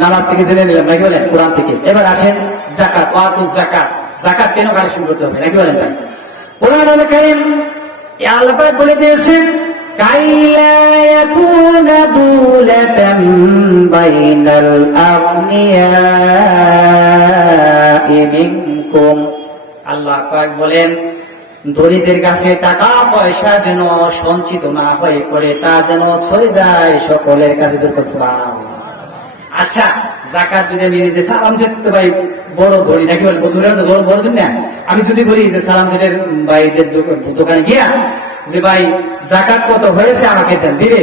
নামাজ থেকে জেনে নিলাম নাকি বলেন, কোরআন থেকে। এবার আসেন যাকাত, ওয়াতুজ যাকাত। যাকাত কেন কালেকশন করতে হবে নাকি বলেন ভাই? কোরআনুল কারীম আল্লাহ পাক বলে দিয়েছেন, কাইলা ইয়াকুনা দুলাতাম বাইনাল আগনিয়াই মিনকুম। আল্লাহ পাক বলেন, ধনীদের কাছে টাকা পয়সা যেন সঞ্চিত না হয়ে পড়ে, তা যেন ছড়ে যায় সকলের কাছে। সুবহানাল্লাহ। আচ্ছা, যাকাত যদি আমি যে সালাম সেটতে ভাই বড় ধরি নাকি বলেন, বড় দিন না, আমি যদি বলি যে সালাম সেটের ভাইদের দোকানে গিয়া যে ভাই যাকাত কত হয়েছে আমাকে দেন, দিবে?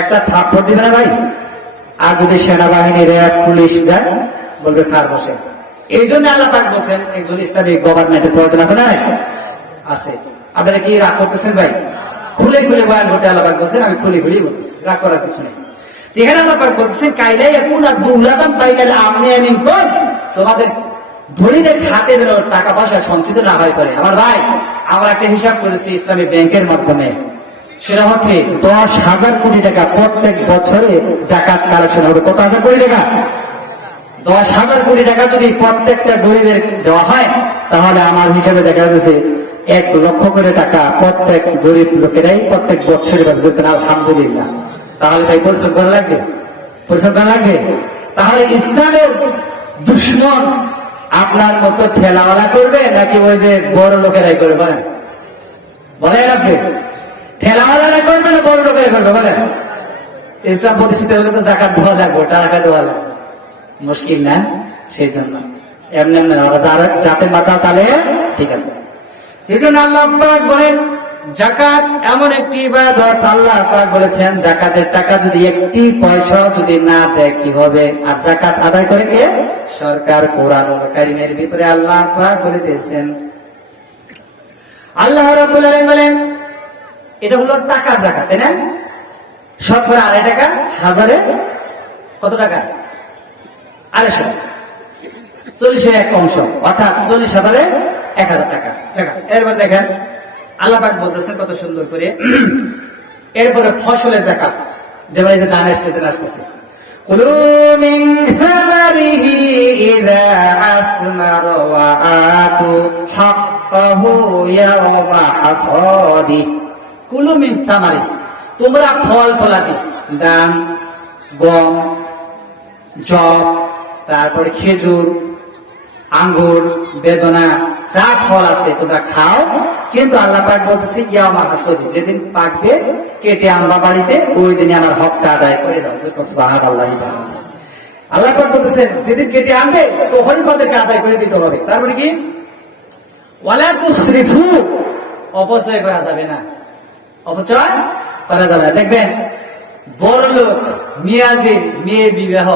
একটা থাপ্পড় দিবে না ভাই? আর যদি সেনাবাহিনী, র্যাব, পুলিশ যায়, বলবে স্যার বসে। এই জন্য আল্লাহ পাক বলছেন একজন ইসলামিক গভর্নমেন্টের প্রয়োজন আছে না? আছে। আপনারা কি রাগ করতেছেন ভাই? খুলে খুলে বয়ান করতে আল্লাহ পাক বলছেন, আমি খুলে খুলেই বলতেছি, রাগ করার কিছু নেই। এখানে আল্লাহ পাক বলতেছেন, কাইলা ইয়াকুনা দুলাতাম বাইনাল আগনিয়াই মিনকুম, তোমাদের ধনীদের খাতে যেন টাকা পয়সা সঞ্চিত না হয় পড়ে। আমার ভাই, আমরা একটা হিসাব করেছি ইসলামী ব্যাংকের মাধ্যমে, সেটা হচ্ছে 10,000 কোটি টাকা প্রত্যেক বছরে যাকাত কালেকশন হবে। কত হাজার কোটি টাকা? 10,000 কোটি টাকা যদি প্রত্যেকটা গরিবের দেওয়া হয়, তাহলে আমার হিসাবে দেখা যাচ্ছে 1 লক্ষ করে টাকা প্রত্যেক গরিব লোকেরাই প্রত্যেক বছরে পাবে। আলহামদুলিল্লাহ। তাহলে তাই পরিশ্রম করা লাগবে, পরিশ্রম করা লাগবে। তাহলে ইসলামের দুশ্মন আপনার মতো ঠেলাওয়ালা করবে নাকি ওই যে বড় লোকেরাই করবে? বলেন, বলেন আপনি, ঠেলাওয়ালারা করবে না বড় লোকেরাই করবে? বলেন। ইসলাম প্রতিষ্ঠিত হলে তো যাকাত দেওয়া লাগবে, টাকা দেওয়া লাগবে, মুশকিল না? সেই জন্য এমনি এমনি যাতে মাথা তালে ঠিক আছে। এই জন্য আল্লাহ পাক বলেন, যাকাত এমন একটি ইবাদত, আল্লাহ পাক বলেছেন যাকাতের টাকা যদি একটি পয়সা যদি না দেয় কি হবে? আর যাকাত আদায় করে কে? সরকার। কোরআনুল কারীমের ভিতরে আল্লাহ পাক বলে দিয়েছেন, আল্লাহ রাব্বুল আলামিন বলেন, এটা হলো টাকা যাকাত, তাই না? শতকরা 2.5 টাকা, হাজারে কত টাকা? 250, 40-এর 1 অংশ, অর্থাৎ 40,000-এ 1,000 টাকা যাকাত। এরপর দেখেন আল্লাহ পাক বলতেছেন কত সুন্দর করে, এরপরে ফসলের যাকাত, যেমন এই যে ধানের সিজন আসতেছে, কুলু মিন সামারিহি ইযা আসমারা ওয়া আতু হাক্কাহু ইয়াওমা হাসাদি। কুলু মিন সামারিহি, তোমরা ফল ফলাদি, ধান, গম, জব, তারপরে খেজুর, আঙ্গুর, বেদনা, যা ফল আছে তোমরা খাও, কিন্তু আল্লাহ পাক বলতেছে ইয়াউমা হাসাদি, যেদিন পাকবে কেটে আনবা বাড়িতে, ওই দিনে আমার হকটা আদায় করে দাও। সুবহানাল্লাহ। আল্লাহ পাক বলতেছেন যেদিন কেটে আনবে তখনই তাদেরকে আদায় করে দিতে হবে। তারপরে কি? ওয়ালা তুসরিফু, অপচয় করা যাবে না, অপচয় করা যাবে না। দেখবেন বড় লোক মিয়াজির মেয়ে বিবাহ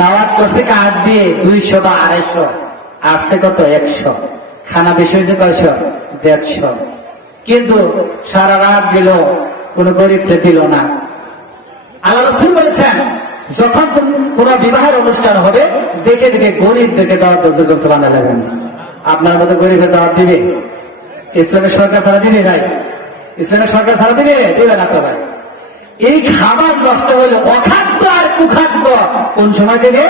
দাওয়াত করছে কার্ড দিয়ে 200 বা 250, আসছে কত? 100। খানা বেশি হয়েছে কয়শো? 150। কিন্তু সারা রাত দিল, কোন গরিবকে দিল না। আল্লাহ রাসূল বলেছেন, যখন কোন বিবাহের অনুষ্ঠান হবে দেখে দেখে গরিবদেরকে দাওয়াত দিতে। সুবহানাল্লাহ। আপনার মতো গরিবের দাওয়াত দিবে ইসলামের সরকার ছাড়া দিবে? ভাই, ইসলামের সরকার ছাড়া দিবে? দিবে না তো ভাই। এই খাবার নষ্ট হইলে অখাদ্য আর কুখাদ্য কোন সময় দেবে?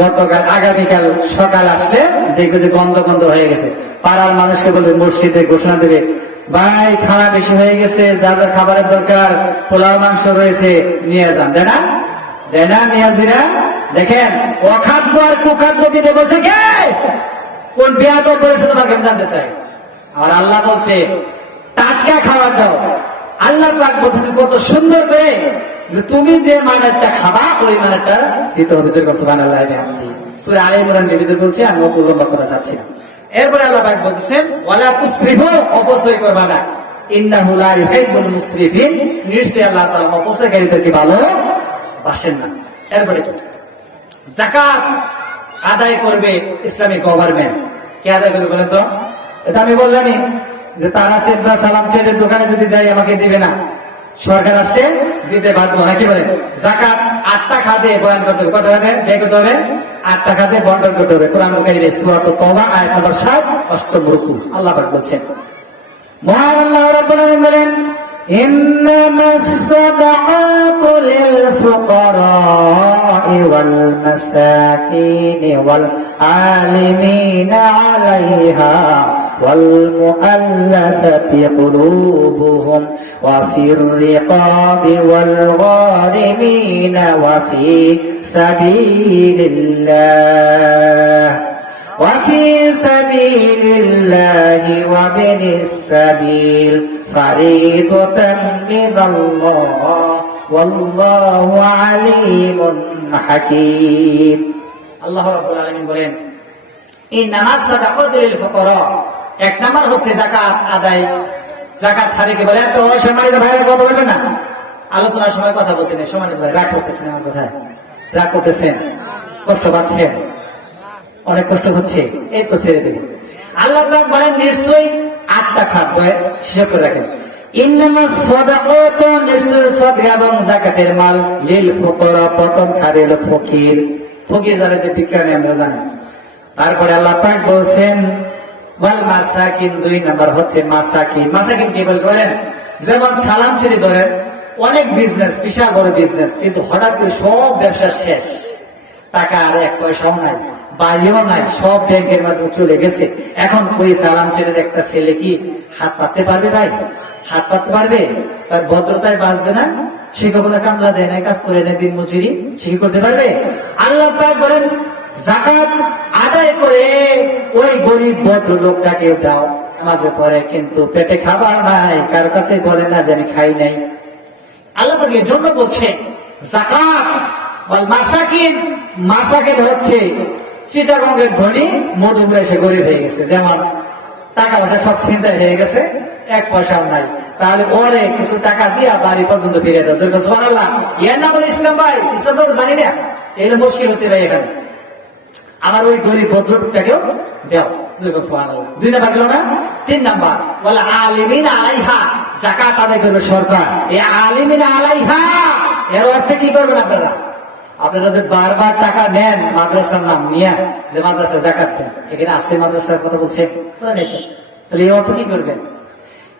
গতকাল, আগামীকাল সকাল আসলে দেখবে যে গন্ধ গন্ধ হয়ে গেছে। পাড়ার মানুষকে বলবে, মসজিদে ঘোষণা দেবে, ভাই খাওয়া বেশি হয়ে গেছে, যার যার খাবারের দরকার, পোলাও মাংস রয়েছে, নিয়ে যান। দেয় না? দেয় না মিয়াজিরা? দেখেন, অখাদ্য আর কুখাদ্য দিতে বলছে কে? কোন বেয়াদব বলেছে তোমাকে আমি জানতে চাই। আর আল্লাহ বলছে টাটকা খাবার দাও। আল্লাহ পাক বলতেছে কত সুন্দর করে যে তুমি যে মানেরটা খাবা ওই মানেরটা দিতে হবে। সুবহানাল্লাহ। সূরা আলে ইমরান বিবিদের বলছে, আমি অত লম্বা কথা চাচ্ছি না। এরপরে আল্লাহ পাক বলতেছেন, ওয়ালা তুসরিফু, অপচয় করবা না, ইন্নাহু লা ইউহিব্বুল মুসরিফিন, নিশ্চয়ই আল্লাহ তাআলা অপচয়কারীদেরকে ভালোবাসেন না। এরপরে কি? যাকাত আদায় করবে ইসলামিক গভর্নমেন্ট। কে আদায় করবে বলেন তো? এটা আমি বললামই যে তারা সেট বা সালাম সেটের দোকানে যদি যাই আমাকে দিবে না, সরকার আসছে দিতে বাধ্য, নাকি বলেন? যাকাত 8টা খাতে বয়ান করতে হবে। কত খাতে ব্যয় করতে হবে? 8টা খাতে বন্টন করতে হবে। কোরআনুল কারীমে সূরা তাওবা আয়াত নম্বর 7, 8 রুকু আল্লাহ পাক বলছেন, মহান আল্লাহ রাব্বুল আলামিন বলেন, ইন্নামাস সাদাকাতু লিল الفقراء والمساكين والعالمين عليها والمؤلفة قلوبهم وفي الرقاب والغارمين وفي سبيل الله وابن السبيل فريضة من الله والله عليم حكيم আল্লাহ রাব্বুল আলামিন বলেন ইন্নামাস সাদাকাতু লিল ফুকারা এক নাম্বার হচ্ছে যাকাত আদায় যাকাত খাবে কি বলে তো সম্মানিত ভাইরা কথা বলবেন না আলোচনার সময় কথা বলতে নেই সম্মানিত ভাই রাগ করতেছেন আমার কথায় রাগ করতেছেন কষ্ট পাচ্ছেন অনেক কষ্ট হচ্ছে এই তো ছেড়ে দেব আল্লাহ পাক বলেন নিশ্চয়ই 8টা খাদ্য হিসাব করে রাখেন ইন্নামাস সাদাকাতু নিশ্চয়ই সাদকা এবং যাকাতের মাল লিল ফুকারা প্রথম খাবে হলো ফকির ফকির যারা যে ভিক্ষা নেয় আমরা জানি তারপরে আল্লাহ পাক বলছেন ওয়াল মাসাকিন 2 নাম্বার হচ্ছে মাসাকিন মাসাকিন কি বলেন যেমন সালাম ছেড়ে ধরেন অনেক বিজনেস বিশাল বড় বিজনেস কিন্তু হঠাৎ করে সব ব্যবসা শেষ টাকা আর এক পয়সাও নাই বাড়িও নাই সব ব্যাংকের মাধ্যমে চলে গেছে এখন ওই সালাম ছেড়ে একটা ছেলে কি হাত পাততে পারবে ভাই হাত পাততে পারবে তার ভদ্রতায় বাঁচবে না সে কখনো কামলা দেয় না কাজ করে নেয় দিন মজুরি সে কি করতে পারবে আল্লাহ পাক বলেন যাকাত আদায় করে ওই গরিব ভদ্র লোকটাকে দাও নামাজে পড়ে কিন্তু পেটে খাবার নাই কারো কাছে বলে না যে আমি খাই নাই আল্লাহ পাক এর জন্য বলছে যাকাত ওয়াল মাসাকিন মাসাকিন হচ্ছে চিটাগঙ্গের ধনী মধুপুরে এসে গরিব হয়ে গেছে যেমন টাকা পয়সা সব চিন্তায় হয়ে গেছে এক পয়সাও নাই তাহলে ওরে কিছু টাকা দিয়া বাড়ি পর্যন্ত ফিরে দাও সুবহানাল্লাহ এর নাম হলো ইসলাম ভাই ইসলাম তো জানি না এগুলো মুশকিল হচ্ছে ভাই এখানে আমার ওই গরিব ভদ্রটাকেও দাও সুবহানাল্লাহ 2 নাম্বার গেল না 3 নাম্বার ওয়াল আলিমিনা আলাইহা যাকাত আদায় করবে সরকার এই আলিমিনা আলাইহা এর অর্থ কি করবেন আপনারা আপনারা যে বারবার টাকা নেন মাদ্রাসার নাম নিয়ে যে মাদ্রাসা যাকাত দেন এখানে আছে মাদ্রাসার কথা বলছে তাহলে এই অর্থ কি করবেন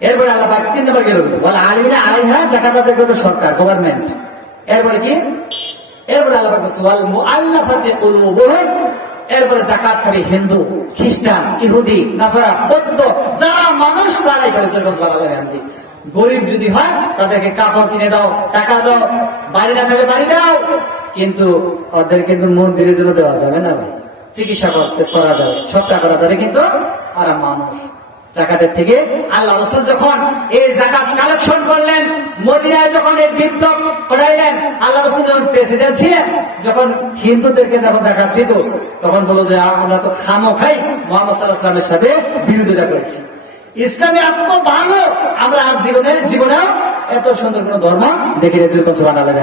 এরপরে আল্লাহ পাক 3 নাম্বার গেল ওয়াল আলিমিনা আলাইহা যাকাত আদায় করবে সরকার গভর্নমেন্ট এরপরে কি এরপরে আল্লাহ পাক বলছে ওয়াল মুআল্লাফাতি কুলুবুহুম এরপরে যাকাত খাবে হিন্দু খ্রিস্টান ইহুদি নাসারা বৌদ্ধ যারা মানুষ লড়াই করে সুবহানাল্লাহ গরিব যদি হয় তাদেরকে কাপড় কিনে দাও টাকা দাও বাড়ি না থাকলে বাড়ি দাও কিন্তু ওদের কিন্তু মন্দিরে জন্য দেওয়া যাবে না ভাই চিকিৎসা করা যাবে সবটা করা যাবে কিন্তু আর মানুষ যাকাতের থেকে আল্লাহ রাসূল যখন এই যাকাত কালেকশন করলেন মদিনায় যখন এই বিপ্লব করাইলেন আল্লাহ রাসূল যখন প্রেসিডেন্ট ছিলেন যখন হিন্দুদেরকে যখন যাকাত দিত তখন বলল যে আমরা তো খামোখাই মুহাম্মদ সাল্লাল্লাহু আলাইহি ওয়াসাল্লামের সাথে বিরোধিতা করেছি ইসলামে এত ভালো আমরা আর জীবনে এত সুন্দর কোন ধর্ম দেখি রেজুল সুবহানাল্লাহ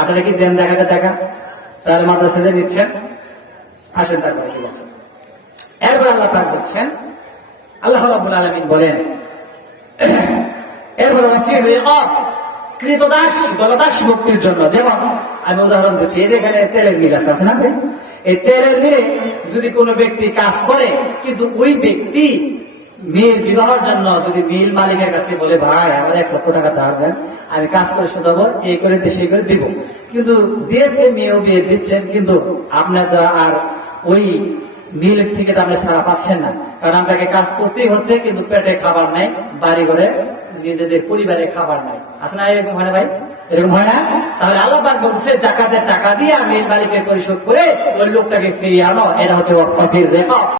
আপনারা কি দেন যাকাতের টাকা তাহলে মাদ্রাসা যে নিচ্ছেন আসেন তারপরে কি বলছেন এরপর আল্লাহ পাক বলছেন আল্লাহ রাব্বুল আলামিন বলেন এরপর কৃতদাস বলদাস মুক্তির জন্য যেমন আমি উদাহরণ দিচ্ছি এখানে তেলের মিল আছে না এই তেলের মিলে যদি কোনো ব্যক্তি কাজ করে কিন্তু ওই ব্যক্তি মিল বিবাহের জন্য যদি মিল মালিকের কাছে বলে ভাই আমার 1 লক্ষ টাকা ধার দেন আমি কাজ করে শোধাবো এই করে সেই করে দিব কিন্তু দিয়েছে মেয়েও বিয়ে দিচ্ছেন কিন্তু আপনার তো আর ওই মিল থেকে তো আপনি ছাড়া পাচ্ছেন না কারণ আপনাকে কাজ করতেই হচ্ছে কিন্তু পেটে খাবার নাই বাড়ি ঘরে নিজেদের পরিবারে খাবার নাই আছে না এরকম হয় না ভাই এরকম হয় না তাহলে আল্লাহ পাক বলছে যাকাতের টাকা দিয়ে মিল মালিকের পরিশোধ করে ওই লোকটাকে ফিরিয়ে আনো এটা হচ্ছে ওয়াকফের রেকর্ড